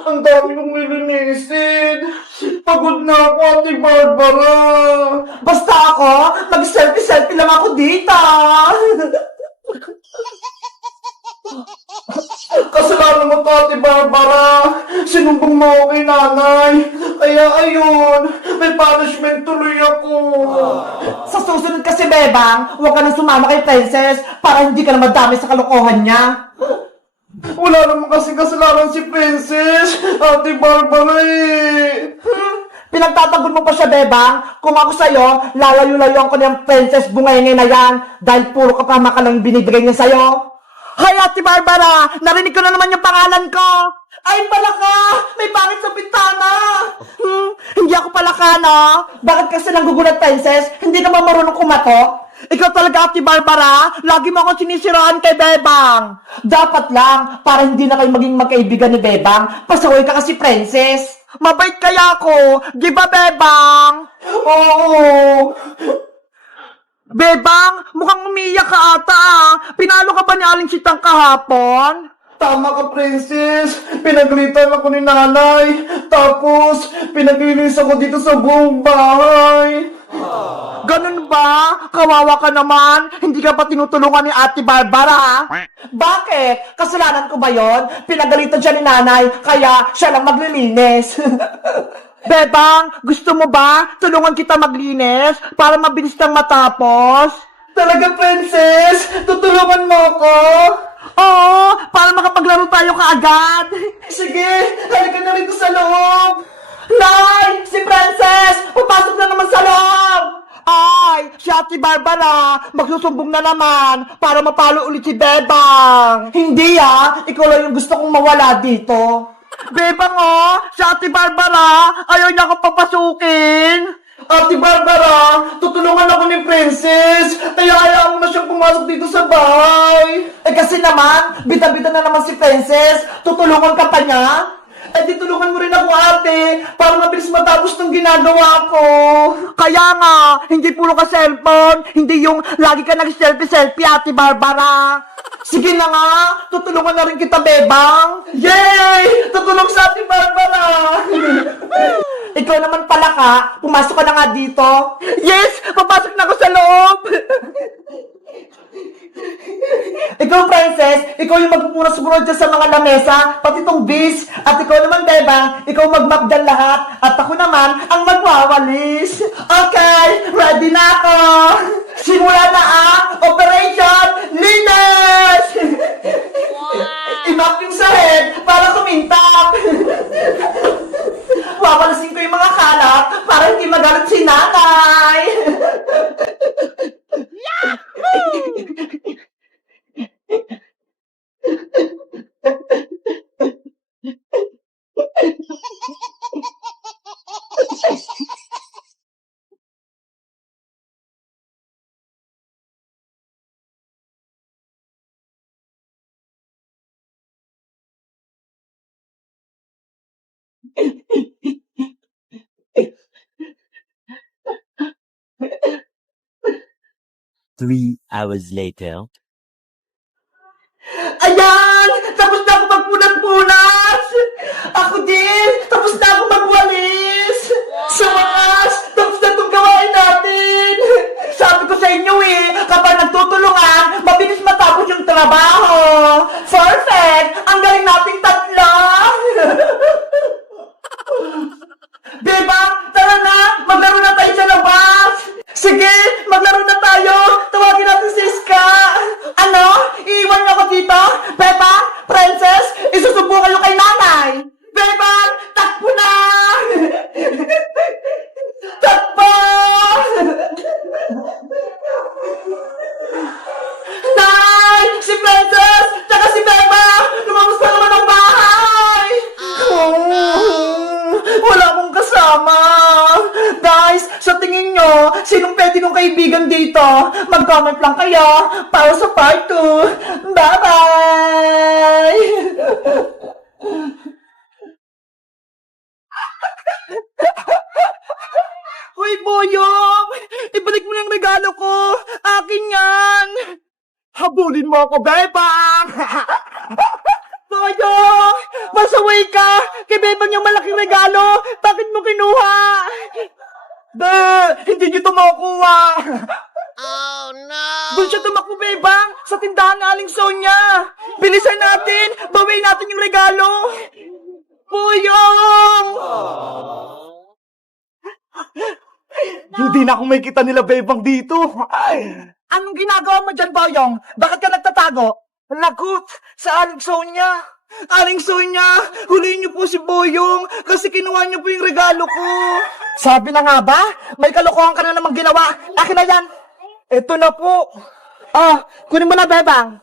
Ang dami kong lilinisin. Pagod na ako, Ate Barbara. Basta ako, mag-selfie-selfie lang ako dito. Kasalanan mo to, Ate Barbara. Sinumbong mo ako kay nanay. Kaya ayun, may punishment tuloy ako. Sa susunod kasi, Bebang, huwag ka nang sumama kay Princess para hindi ka na madami sa kalokohan niya. Wala naman kasi kasalanan si Princess, Ate Barbara eh. Pinagtatanggol mo pa siya, Bebang. Kung ako sa'yo, lalayo-layuan ko ng Princess Bungay na yan dahil puro kapama ka lang binibigay niya sa'yo. Hay, Ate Barbara! Narinig ko na naman yung pangalan ko! Ay, palaka! May pangit sa bintana! Hindi ako palaka, no? Bakit kasi nanggugulat, Princess? Hindi ka ba marunong kumato? Ikaw talaga, Ate Barbara, lagi mo akong sinisiraan kay Bebang. Dapat lang, para hindi na kayo maging magkaibigan ni Bebang, pasaway ka kasi, Princess. Mabait kaya ako, di ba, Bebang? Oo. Bebang, mukhang umiiyak ka ata ah. Pinalo ka ba ni Aling Sitang kahapon? Tama ka, Princess. Pinagalitan ako ni nanay. Tapos, pinaglinis ako dito sa buong bahay. Ganun ba? Kawawa ka naman. Hindi ka pa tinutulungan ni Ate Barbara. Bakit? Kasalanan ko ba yon? Pinagalitan siya ni nanay, kaya siya lang maglilinis. Bebang, gusto mo ba tulungan kita maglinis para mabilis kang matapos? Talaga, Princess? Tutulungan mo ako? Oo, para makapaglaro tayo kaagad. Sige, halika na rito sa loob. Nay! Si Princess! Papasok na naman sa loob! Ay, si Ate Barbara, magsusumbong na naman para mapalo ulit si Bebang. Hindi ah, ikaw lang yung gusto kong mawala dito. Bebang oh, si Ate Barbara, ayaw niya akong papasukin. Ate Barbara, tutulungan ako ni Princess. Kaya ayaw mo na siyang pumasok dito sa bahay. Eh kasi naman, bita-bita na naman si Princess. Tutulungan ka pa niya? Eh di tulungan mo rin ako, ate, para mabilis matapos ng ginagawa ko. Kaya nga, hindi puro ka cellphone, hindi yung lagi ka nag-selfie-selfie, Ate Barbara. Sige na nga, tutulungan na rin kita, Bebang. Yay! Tutulong sa Ate Barbara. Ikaw naman pala ka, pumasok ka na nga dito. Yes! Papasok na ako sa loob! Ikaw, Princess, ikaw yung magpupunas-punas dyan sa mga lamesa, pati tong bis. At ikaw naman, Bebang, ikaw mag-map dyan lahat. At ako naman, ang magwawalis. Okay, ready na ako. Simula na ang Operation Linis! I-map yung sahig para kumintap. Wawalasin ko yung mga kalat para hindi magalit si nanay. Three hours later. Ayan! Tapos na ako magpunat-punas! Ako din! Tapos na ako magwalis! Sa wakas! Tapos na itong gawain natin! Sabi ko sa inyo eh, kapag nagtutulungan, mabilis matapos yung trabaho! Perfect! Ang galing nating tatlo! Bebang, tara na! Maglaro na tayo sa labas! Sige! Maglaro na tayo! Tawagin natin si Iska! Ano? Iiwan niyo ako dito? Bebang, Princess, isusubo kayo kay nanay! Bebang, takbo na! Takbo! Nay! Si Princess! Tsaka si Bebang! Lumabas na naman ang bahay! Wala akong kasama! Guys, sa tingin nyo, sinong pwede kong kaibigan dito? Mag-comment lang kayo para sa part 2. Bye-bye! Hoy, Boyong! Ibalik mo yung regalo ko! Akin yan! Habulin mo ako, Bebang! Boyong! kay Bebang yung malaking regalo. Bakit mo kinuha? Hindi niyo ito makukuha. Oh no! Doon siya tumakbo, Bebang, sa tindahan na Aling Sonia. Bilisan natin, bawiin natin yung regalo. Boyong! Hindi na ako may kita nila, Bebang, dito. Anong ginagawa mo dyan, Boyong? Bakit ka nagtatago? Lagot sa Aling Sonia. Aling Sonia, huliin niyo po si Boyong kasi kinuha niyo po yung regalo ko. Sabi na nga ba? May kalokohan ka na namang ginawa. Akin na yan. Ito na po. Kunin mo na, Bebang.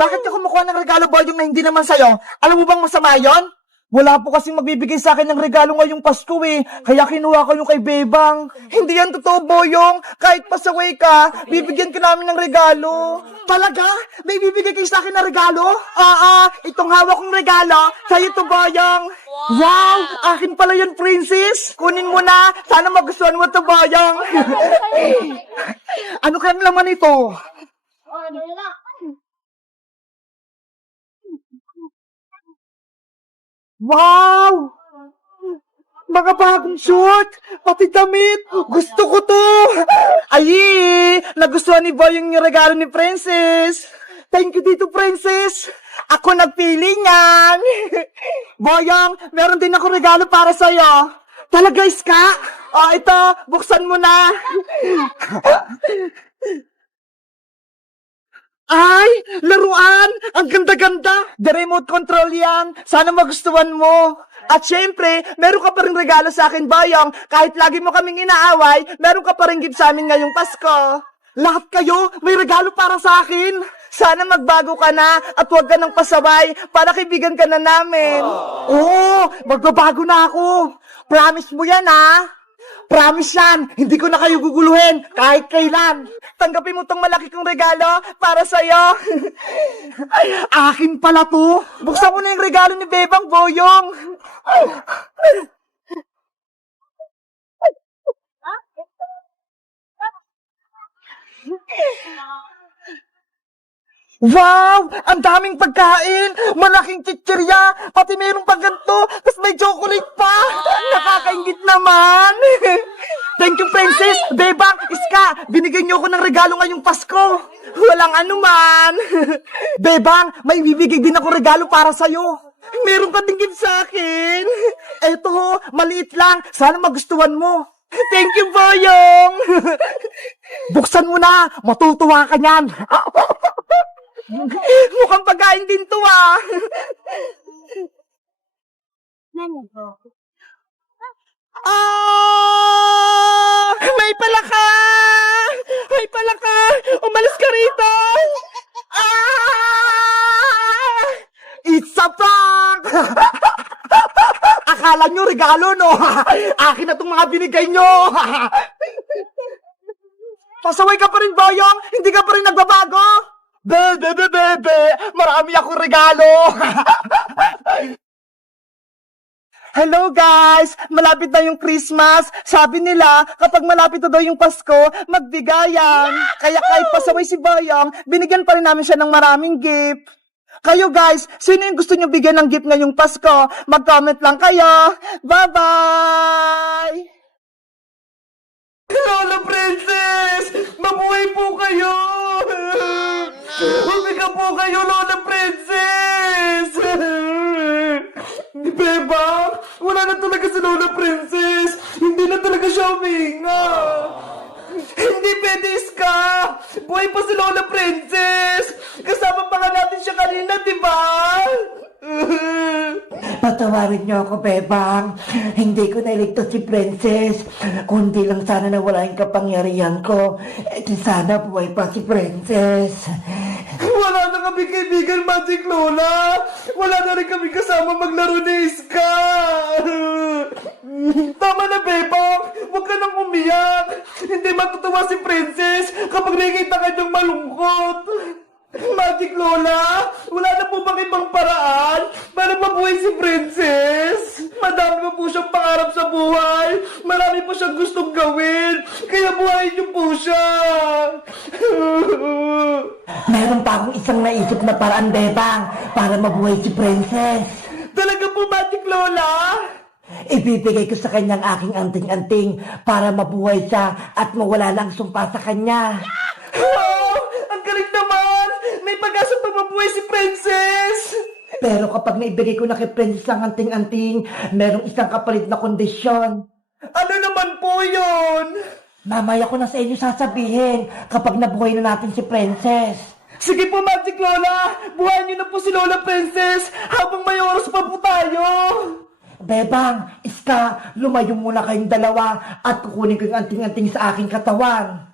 Bakit ka kumukuha ng regalo, Boyong, na hindi naman sa'yo? Alam mo bang masama yon? Wala po kasing magbibigay sa akin ng regalo ngayong Pasko eh. Kaya kinuha ko yung kay Bebang. Hindi yan totoo, Boyong. Kahit pasaway ka, bibigyan ka namin ng regalo. Talaga? May bibigay kayo sa akin ng regalo? Oo, itong hawak kong regalo, sa'yo to, Boyong. Wow! Akin pala yun, Princess. Kunin mo na. Sana magustuhan mo to, Boyong. Ano kayang laman ito? Wow! Mga bagong suit! Pati damit! Gusto ko to! Ay! Nagustuhan ni Boyong yung regalo ni Princess! Thank you dito, Princess! Ako nagpili niyan! Boyong, meron din ako regalo para sa'yo! Talaga, Iska? Ito, buksan mo na! Ay! Laruan! Ang ganda-ganda! The remote control yan! Sana magustuhan mo! At syempre, meron ka pa rin regalo sa akin, Boyong. Kahit lagi mo kaming inaaway, meron ka pa rin gift sa amin ngayong Pasko. Lahat kayo, may regalo para sa akin. Sana magbago ka na at huwag ka nang pasaway para kaibigan ka na namin. Oo, magbabago na ako. Promise mo yan, ha? Promise yan, hindi ko na kayo guguluhin kahit kailan. Tanggapin mo tong malaki kong regalo para sa'yo. Akin pala to. Buksan mo na yung regalo ni Bebang, Boyong. Wow! Ang daming pagkain! Malaking chichirya! Pati mayroong pang ganito! Tapos may chocolate pa! Nakakaingit naman! Thank you, Princess! Bebang! Iska! Binigyan niyo ako ng regalo ngayong Pasko! Walang anuman! Bebang! May bibigay din ako regalo para sa'yo! Meron ka din gift sa akin! Eto, maliit lang! Sana magustuhan mo! Thank you, Boyong! Buksan mo na! Matutuwa ka niyan! Mukhang pagkain din to, ah! May palaka! May palaka! Umalis ka rito! It's a prank! Akala nyo regalo, no? Akin na itong mga binigay nyo! Pasaway ka pa rin, Boyong! Hindi ka pa rin nagbabago! Bebe! Marami akong regalo! Hello guys! Malapit na yung Christmas. Sabi nila, kapag malapit na daw yung Pasko, magbigayan. Kaya kahit pasaway si Boyong, binigyan pa rin namin siya ng maraming gift. Kayo guys, sino yung gusto nyo bigyan ng gift ngayong Pasko? Mag-comment lang kayo. Bye-bye! Lola Princess! Mabuhay po kayo! Humiga po kayo, Lola Princess! Di ba? Wala na talaga si Lola Princess! Hindi na talaga siya huminga! Hindi pwede, Iska! Buhay pa si Lola Princess! Kasama pa nga natin siya kanina, di ba? Patawarin niyo ako, Bebang. Hindi ko nailigtas si Princess. Kundi lang sana nawala yung kapangyarihan ko. Di sana buhay pa si Princess. Wala na kami kaibigan, Magic Lola! Wala na rin kami kasama maglaro ni Iska! Tama na, Bebang! Huwag ka nang umiyak! Hindi matutuwa si Princess kapag nakikita kanyang malungkot! Magic Lola, wala na po bang ibang paraan para mabuhay si Princess? Madami pa po siyang pangarap sa buhay. Marami po siyang gustong gawin. Kaya buhayin niyo po siya. Meron pa akong isang naisip na paraan, Bebang, para mabuhay si Princess. Lola? Ibibigay ko sa kanya ang aking anting-anting para mabuhay siya at mawala na ang sumpa sa kanya. Wow! Ang galing naman! May pag-asa pa mabuhay si Princess! Pero kapag naibigay ko na kay Princess ang anting-anting, merong isang kapalit na kondisyon. Ano naman po yun? Mamaya ko na sa inyo sasabihin kapag nabuhay na natin si Princess. Sige po, Magic Lola! Buhayin niyo na po si Lola Princess habang may oras pa po tayo! Bebang, Iska, lumayo muna kayong dalawa at kukunin ko yung anting-anting sa aking katawan.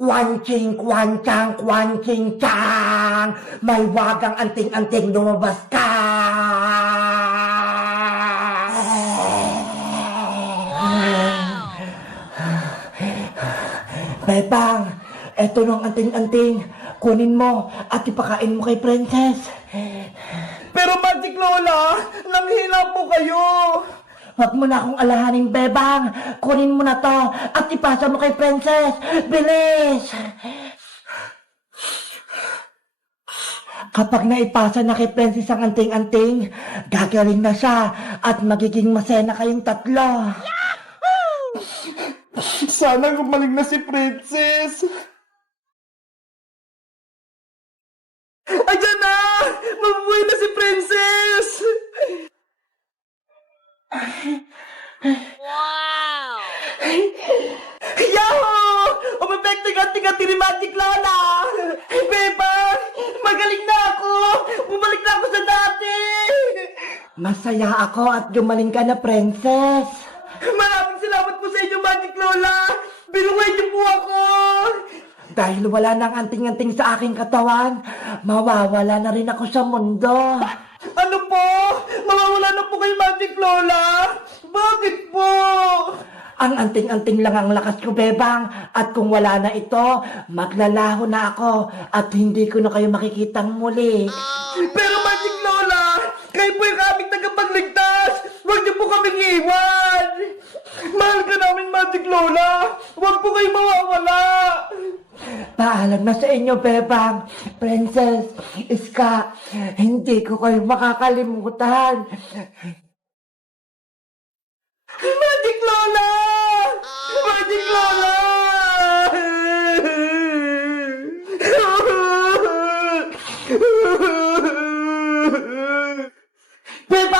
Kwanching, kwanchang, kwanching, chang! May wagang anting-anting lumabas ka! Bebang, eto nung anting-anting. Kunin mo at ipakain mo kay Princess. Pero Magic Lola, nanghila po kayo! Huwag mo na akong alahaning, Bebang. Kunin mo na to at ipasa mo kay Princess. Bilis! Kapag naipasa na kay Princess ang anting-anting, gagaling na siya at magiging masaya na kayong tatlo. Sana gumaling na si Princess! Ayan na! Mabuhay na si Princess! Wow! Yahoo! Umepekting-anting-anting ni Magic Lola! Beba! Magaling na ako! Bumalik na ako sa dati! Masaya ako at gumaling ka na, Princess. Maraming salamat po sa inyo, Magic Lola! Binuhay niyo po ako! Dahil wala nang anting-anting sa aking katawan, mawawala na rin ako sa mundo. Ano po? Mawawala na po kayo, Magic Lola? Bakit po? Ang anting-anting lang ang lakas ko, Bebang. At kung wala na ito, maglalaho na ako at hindi ko na kayo makikitang muli. Pero Magic Lola, kayo po yung aming tagapagligtas! Huwag niyo po kaming iwan! Mahal ka namin, Magic Lola! Huwag po kayo mawawala! Paalam na sa inyo, Bebang. Princess, Iska, hindi ko kayo makakalimutan. Magic Lola!